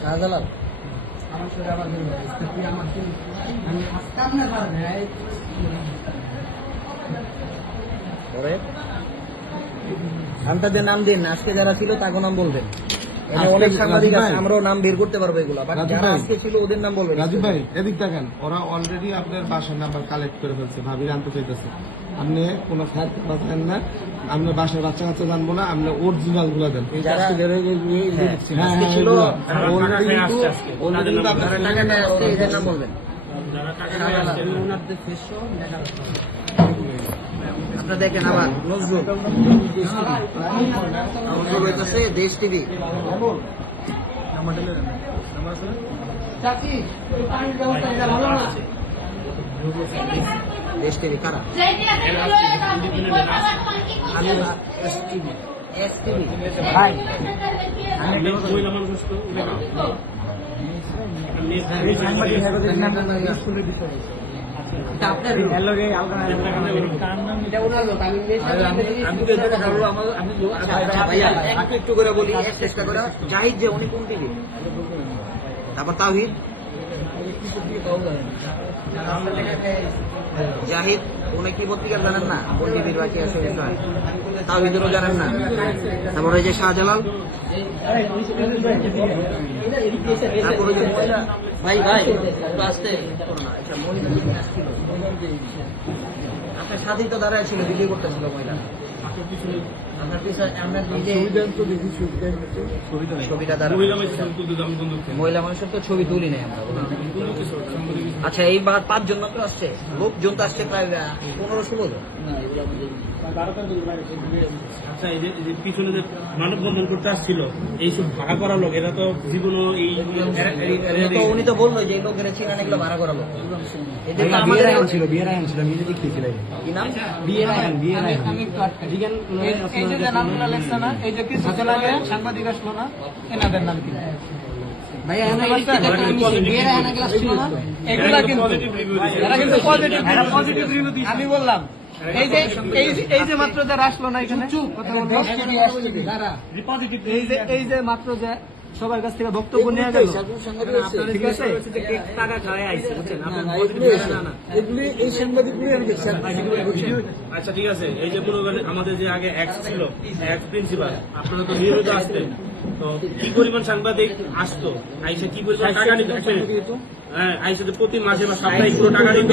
শাহজালাল আমটাদের নাম দিন, আজকে যারা ছিল তাকে নাম বলবেন। অনেক সাংবাদিক আছে, আমরাও নাম বের করতে পারবো এগুলো, যারা আজকে ছিল ওদের নাম বলবেন। রাজীব ভাই এদিক দেখেন, ওরা অলরেডি আপনার বাসার নাম্বার কালেক্ট করে ফেলছে, ভাবির আনতে চাইতেছে। আপনি কোনো ফ্যাক্ট বাঁচান না, আপনার বাসার বাচ্চা কাচ্চা জানবো না, আপনি অরিজিনাল গুলা দেন। আপনারা দেখেন আবার নজরুল দেশ টিভি, দেশ টিভি কারা? ভাই একটু করে বলি, চেষ্টা করে। জাহিদ যে উনি কোন টিভি? তারপর তাওহিদ, জাহিদ উনি কি পত্রিকা জানেন না? কোন টিভির বাকি আছে তাওহিদেরও জানেন না। তারপর ওই যে শাহজালাল, তারপরে যে মহিলা, ভাই ভাই একটু আসতে, আপনার সাথেই তো দাঁড়ায় ছিল, ভিডিও করতেছিল মহিলা। মহিলা মানুষের তো ছবি তুলি নেই আমরা। আচ্ছা, এইবার 5 জন মাত্র আসছে, লোকজন তো আসছে প্রায় 15-16 জন। আচ্ছা, এই যে পিছনে যে মানববন্ধন করতে আসছিল এইসব ভাড়া করা লোক, এরা তো জীবনও এই উনি তো বললো যে এই লোকের ছিলেন এগুলো ভাড়া করা লোক। বিয়ের আইন ছিল, আমি নিজে দেখতেছিলাম। কি নাম? সাংবাদিক আসলো না, এনাদের নাম কি? আমি বললাম এই যে মাত্র যারা আসলো না এখানে, এই যে মাত্র যে সবার কাছ থেকে বক্তব্য নিয়ে গেল, ঠিক আছে? আচ্ছা ঠিক আছে, এই যে আমাদের যে আগে এক্স ছিল, এক্স প্রিন্সিপাল, আপনারা তো নিয়মিত আসতেন, তো কি পরিমাণ সাংবাদিক আসতো, আইসা কি পরিমাণ টাকা নিত? হ্যাঁ, আইসা প্রতি মাসে বা সাপ্তাহিক পুরো টাকা নিত।